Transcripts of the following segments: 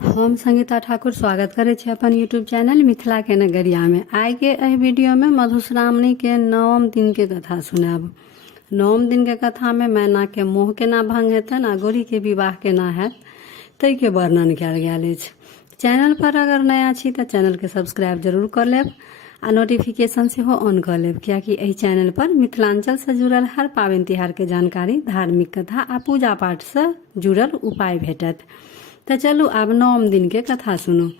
हम संगीता ठाकुर स्वागत करे छी अपन यूट्यूब चैनल मिथिला के नगरिया में। आइ के एहि वीडियो में मधुश्रावणी के 9म दिन के कथा सुनाब। 9म दिन के कथा में मैना के मोह केना भंग हेतन आ गौरी के विवाह केना हैत तै के वर्णन कयल गेल अछि। चैनल पर अगर नया छी तऽ चैनल के सब्सक्राइब जरूर कर लेब आ नोटिफिकेशन से ऑन कर लेब, कियाकि एहि चैनल पर मिथिलांचल से जुड़ल हर पाबनि तिहार के जानकारी, धार्मिक कथा आ पूजा पाठ से जुड़ल उपाय भेटत। तो चलू आब 9म दिन के कथा सुनू।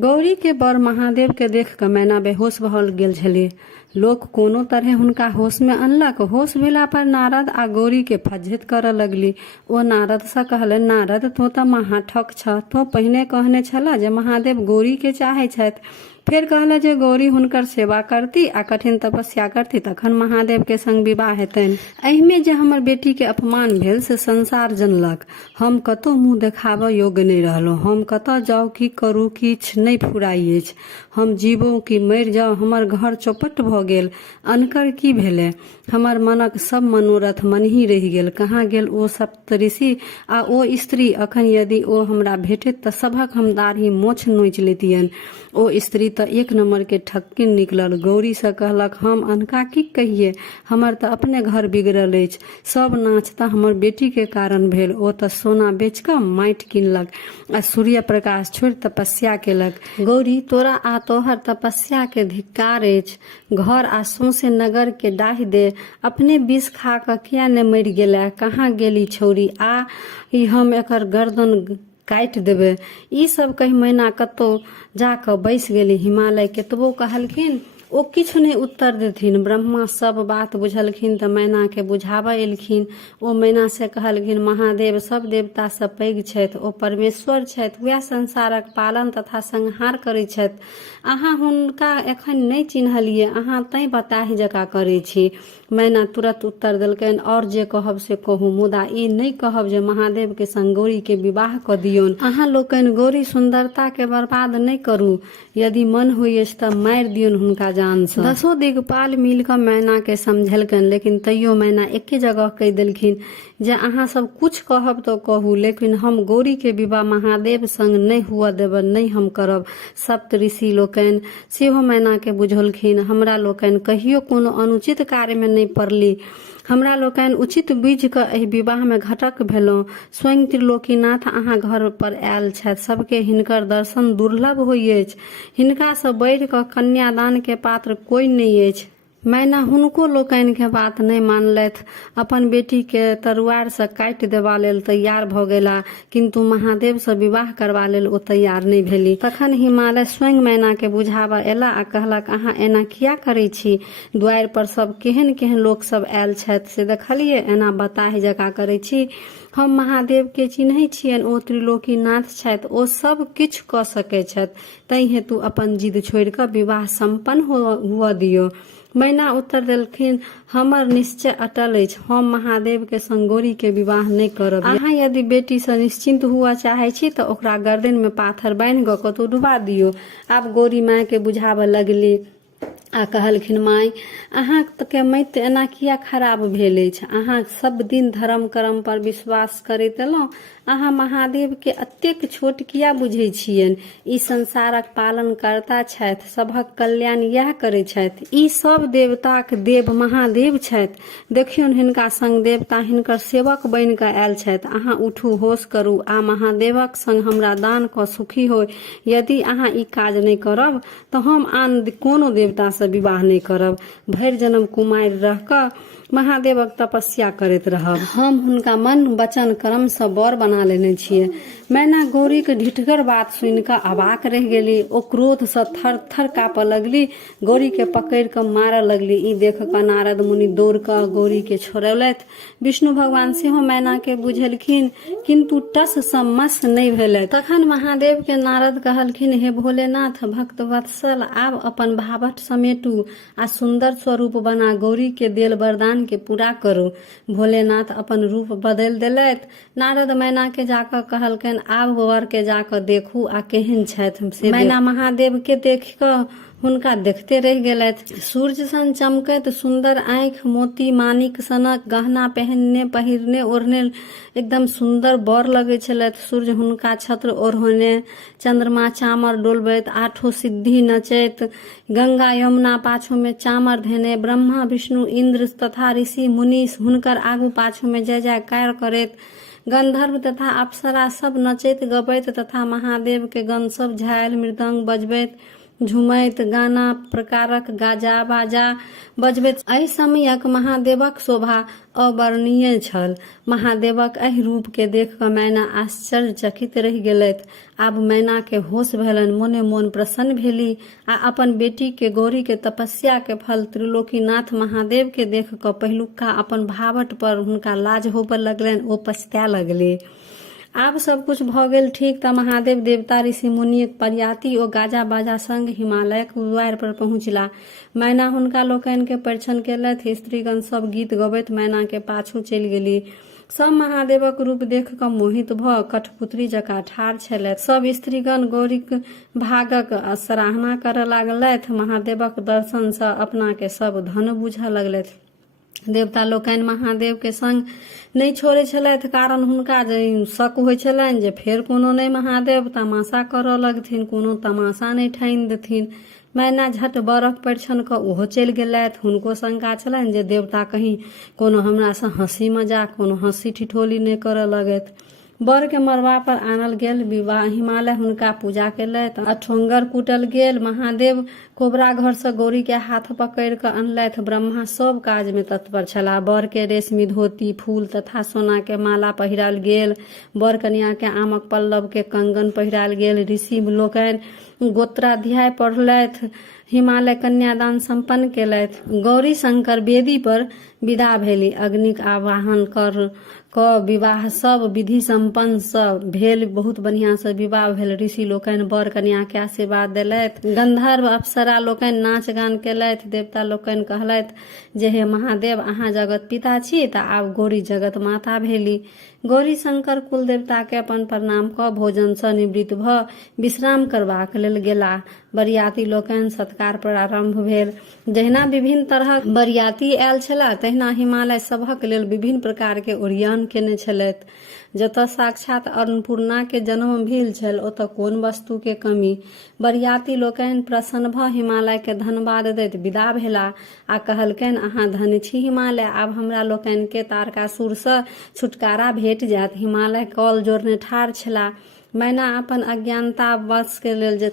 गौरी के बर महादेव के देख कऽ मैना बेहोश भऽ गेल छली। लोक कोनो तरहे हुनका होश में अनलक। होश भेला पर नारद आ गौरी के फज्झति करऽ लगली। ओ नारद से कहलनि, नारद तो तऽ महाठक छ, तो पहिने कहने छला जे महादेव गौरी के चाहै छथि। फिर कहले जे गौरी हुनकर सेवा करती आ कठिन तपस्या करती तखन महादेव के संग विवाह हेतनि। एहिमे जे हमर बेटी के अपमान भेल से संसार जनलक। हम कतौ मुंह देखाबऽ योग्य नहीं रहलहुँ। हम कतऽ जाउ की करू किछ नहीं फुराई अछि। हम जीवो कि मरि जाउ हमर घर चौपट भऽ गेल। अनकर की भेलै? हमर मनक सब मनोरथ मनही रहि गेल। कहाँ गेल ओ सप्तऋषि आ ओ स्त्री? अखन यदि ओ हमरा भेटैत तऽ सभक हम दाढ़ी मोछ नोचि लेतियनि। ओ स्त्री तऽ एक नंबर के ठक्किन निकलल। गौरी से कहलक, हम अनका की कहिए? हमर तऽ अपने घर बिगड़ल अछि। सब नाच तऽ हमर बेटी के कारण भेल। ओ तऽ सोना बेच कऽ माटि किनलक आ सूर्य प्रकाश छोड़ि तपस्या केलक। गौरी, तोरा आ तोहर तपस्या के धिक्कार अछि। घर आ सौंसे नगर के डाहि दे। अपने विष खा कऽ किया ने मरि गेलै? कहाँ गेली छौरी? आ हम एकर गर्दन काटि देबै। ई सब कहि मैना कतौ जाकऽ बैस गेली। हिमालय केतबो कहलखिन ओ किछु नहीं उत्तर देथिन। ब्रह्मा सब बात बुझलखिन तऽ मैना के बुझाबऽ एलखिन। ओ मैना से कहलखिन, महादेव सब देवता से पैघ छथि। ओ परमेश्वर छथि, वएह संसारक पालन तथा संहार करै छथि। अहाँ हुनका एखन नहीं चिन्हलिए, अहाँ तैं बताही जकाँ करै छी। मैना तुरंत उत्तर देलकनि, और जे कहब से कहू, मुदा ई नहीं कहब जे महादेव के संग गौरी के विवाह कऽ दियौन। अहाँ लोकनि गौरी सुंदरता के बर्बाद नहीं करू। यदि मन होइछ तऽ मारि दियौन हुनका जान से। 10 दिग्पाल मिल कऽ मैना के समझेलकनि, लेकिन तैयो मैना एके जगह कहि देलखिन जे अहाँ सब कुछ कहब तो कहू, लेकिन हम गौरी के विवाह महादेव संग नहीं हुअ देब, नहीं हम करब। सप्त ऋषि लोकनि सेहो मैना के बुझौलखिन, हमरा लोकनि कहियो कोनो अनुचित कार्य में नहीं पड़ली। हमरा लोकनि उचित बुझि कऽ एहि विवाह में घटक भेलहुँ। स्वयं त्रिलोकीनाथ अहाँ घर पर आयल छथि। सबके हिनकर दर्शन दुर्लभ होइ अछि। हिनका से बढ़ि कऽ कन्यादान के पात्र कोई नहीं अछि। मैना हुनको लोकनि के बात नहीं मानलथि। अपन बेटी के तरुआर से काटि देबा लेल तैयार भऽ गेला, किंतु महादेव से विवाह करबा लेल ओ तैयार नहीं भेली। तखन हिमालय स्वयं मैना के बुझाबऽ एला आ कहलक, अहाँ एना किया करै छी? द्वार पर सब केहन केहन लोक सब आयल छथि से देखलिए, एना बताही जकाँ करै छी। हम महादेव के चिन्है छियनि, ओ त्रिलोकीनाथ छथि, ओ सब किछु कऽ सकै छथि। तैं हेतु अपन जिद छोड़ि कऽ विवाह संपन्न हुअ दियौ। मैना उत्तर देलखिन, हमर निश्चय अटल अछि। हम महादेव के संग गौरी के विवाह नहीं करब। अहाँ यदि बेटी से निश्चिंत हुआ चाहे छी तऽ ओकरा गर्दन में पाथर बांधि कऽ कतौ डुबा दियौ। आब गौरी माय के बुझाबऽ लगली आ कहलखिन, माय अहाँ के मति एना किया खराब भेल अछि? अहाँ सब दिन धर्म कर्म पर विश्वास करैत एलहुँ। अहाँ महादेव के अतेक छोट किया बुझै छियनि? ई संसारक पालन करता छथि, सभक कल्याण इएह करै छथि। ई सब देवताक देव महादेव छथि। देखियौन हिनका संग देवता हिनकर सेवक बनि कऽ आयल छथि। अहाँ उठू, होश करू आ महादेवक संग हमरा दान कऽ सुखी होय। यदि अहाँ ई काज नहीं करब तऽ हम आन कोनो देवता से विवाह नहीं करब। भरि जन्म कुमारि रह कऽ महादेवक तपस्या करैत रहब। हम हुनका मन वचन कर्म से बर बना लेने छियै। मैना गौरी के ढिठगर बात सुनि कऽ अवाक रहि गेली। ओ क्रोध से थर थर काँपऽ लगली, गौरी के पकड़ि कऽ मारऽ लगली। ई देख कऽ नारद मुनि दौड़ कऽ गौरी के छोड़ौलथि। विष्णु भगवान सेहो मैना के बुझेलखिन, किंतु टस सँ मस नहीं भेलथि। तखन महादेव के नारद कहलखिन, हे भोलेनाथ भक्त वत्सल, आब अपन भावट समेटू आ सुंदर स्वरूप बना गौरी के देल वरदान के पूरा करू। भोलेनाथ अपन रूप बदल देलथि। नारद मैना के जाकऽ कहलकनि, आब वर के जाकऽ देखू आ केहन छथि से। मैना महादेव के देख कऽ हुनका देखते रह गेलथि। सूर्य सन चमकैत सुंदर आँखि, मोती मानिक सनक गहना पहिरने ओढ़ने एकदम सुंदर बर लगै छलथि। सूर्य हुनका छत्र ओढ़ने, चंद्रमा चामर डोलबैत, आठों सिद्धि नचैत, गंगा यमुना पाछू में चामर धेने, ब्रह्मा विष्णु इंद्र तथा ऋषि मुनि हुनकर आगू पाछू में जय जयकार करैत, गंधर्व तथा अप्सरा सब नचैत गबैत तथा महादेव के गण सब झायल मृदंग बजबैत झुमैत गाना प्रकारक गाजा बाजा बजबैत। एहि समयक महादेवक शोभा अवर्णनीय छल। महादेवक एहि रूप के देख कऽ मैना आश्चर्यचकित रहि गेलथि। आब मैना के होश भेलनि, मोने मोन प्रसन्न भेली आ अपन बेटी के गौरी के तपस्या के फल त्रिलोकीनाथ महादेव के देख कऽ पहिलुका अपन भावट पर हुनका लाज होबऽ लगलनि। ओ पछताए लगली। आब सब कुछ भऽ गेल ठीक तऽ महादेव देवता ऋषि मुनिक बरियाती ओ गाजा बाजा संग हिमालयक द्वार पर पहुँचला। मैना हुनका लोकनि के परिछन केलथि। स्त्रीगण सब गीत गबैत मैना के पाछू चलि गेली। सब महादेवक रूप देख कऽ मोहित भऽ कठपुतली जकाँ ठाढ़ छलथि। सब स्त्रीगण गौरीक भागक सराहना करऽ लागलथि। महादेवक दर्शन सँ अपना के सब धन बुझऽ लगलथि। देवता लोकनि महादेव के संग नहीं छोड़े छलथि, कारण हुनका जे शक होइ छलनि जे फेर कोनो नहीं महादेव तमाशा करऽ लगथिन, कोनो तमाशा नहीं ठानि देथिन। मैना झट बरक परिछन कऽ ओहो चलि गेलथि। हुनको शंका छलनि जे देवता कहीं कोनो हमरा सँ हंसी मजाक, कोनो हंसी ठिठोली नहीं करऽ लगथि। बर के मरबा पर आनल गेल। विवाह हिमालय हुनका पूजा केलथि। अठोंगर कूटल गेल। महादेव कोबरा घर से गौरी के हाथ पकड़ कऽ अनलथि। ब्रह्मा सब काज में तत्पर छला। बर के रेशमी धोती, फूल तथा सोना के माला पहिराल गेल। बर कन्या के आमक पल्लव के कंगन पहिराल गेल। ऋषि लोकनि गोत्राध्याय पढ़लथि। हिमालय कन्यादान संपन्न केलथि। गौरी शंकर वेदी पर विदा भेली। अग्निक आवाहन कर विवाह सब विधि संपन्न सँ भेल। बहुत बढ़िया से विवाह भेल। ऋषि लोकनि बर कन्या के आशीर्वाद देलथि। गंधर्व अप्सरा लोकनि नाच गान केलथि। देवता लोकनि कहलथि जे हे महादेव, अहाँ जगत पिता छी तऽ आब गौरी जगत माता भेली। गौरी शंकर कुल देवता के अपन प्रणाम कऽ भोजन सँ निवृत्त भऽ विश्राम करबाक लेल गेला। बरियाती लोकनि सत्कार प्रारंभ भेल। जहिना विभिन्न तरहक बरियाती आयल छला, तहिना हिमालय सभक लेल विभिन्न प्रकार के ओरियान केने छलथि। जतऽ साक्षात अन्नपूर्णा के जन्म भेल छल, ओतऽ कोन वस्तु के कमी। बरियाती लोकनि प्रसन्न भऽ हिमालय के धन्यवाद दैत विदा भेला आ कहलकनि, अहाँ धन्य छी हिमालय, आब हमरा लोकनि के तारकासुर सँ छुटकारा भेट जायत। हिमालय कल जोड़ने ठाढ़ छला। मैना अपन अज्ञानता वश के लेल जे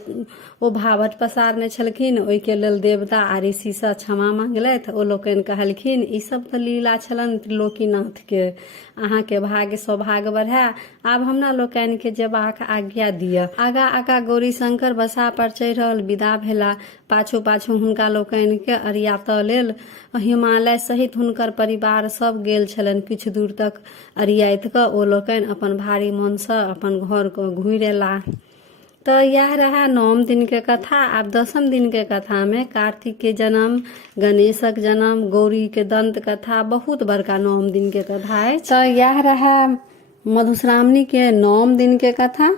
ओ भावट पसारने छलखिन, ओहि के लेल देवता आ ऋषि सँ क्षमा मांगलथि। ओ लोकनि कहलखिन, ई सब तऽ लीला छलनि त्रिलोकीनाथ के, अहाँ के भाग्य सौभाग्य बढ़ाए। आब हमरा लोकनि के जेबाक आज्ञा दिअ। आगा गौरी शंकर बसा पर चढ़ल विदा भेला। पाछू पाछू हुनका लोकनि के अरियातऽ लेल हिमालय सहित हुनकर परिवार सब गेल छलनि। किछु दूर तक अरियाइत कऽ ओ लोकनि अपन भारी मन सँ अपन घर को घुरि एला। तो यह रहा 9 दिन के कथा। आब 10म दिन के कथा में कार्तिक के जन्म, गणेशक जन्म, गौरी के दंत कथा, बहुत बड़का 9 दिन के कथा है। तो यह रहा मधुश्रावणी के 9 दिन के कथा।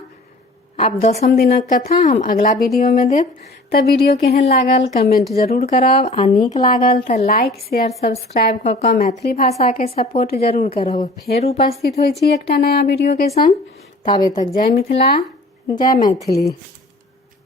आब 10म दिनक कथा हम अगला वीडियो में देब। तो वीडियो केहन लागल कमेंट जरूर करब आ नीक लागल तो लाइक शेयर सब्सक्राइब कऽ कऽ मैथिली भाषा के सपोर्ट जरूर करब। फेर उपस्थित होइ छी एकटा नया वीडियो के संग। ताबे तक जय मिथिला, जय मैथिली।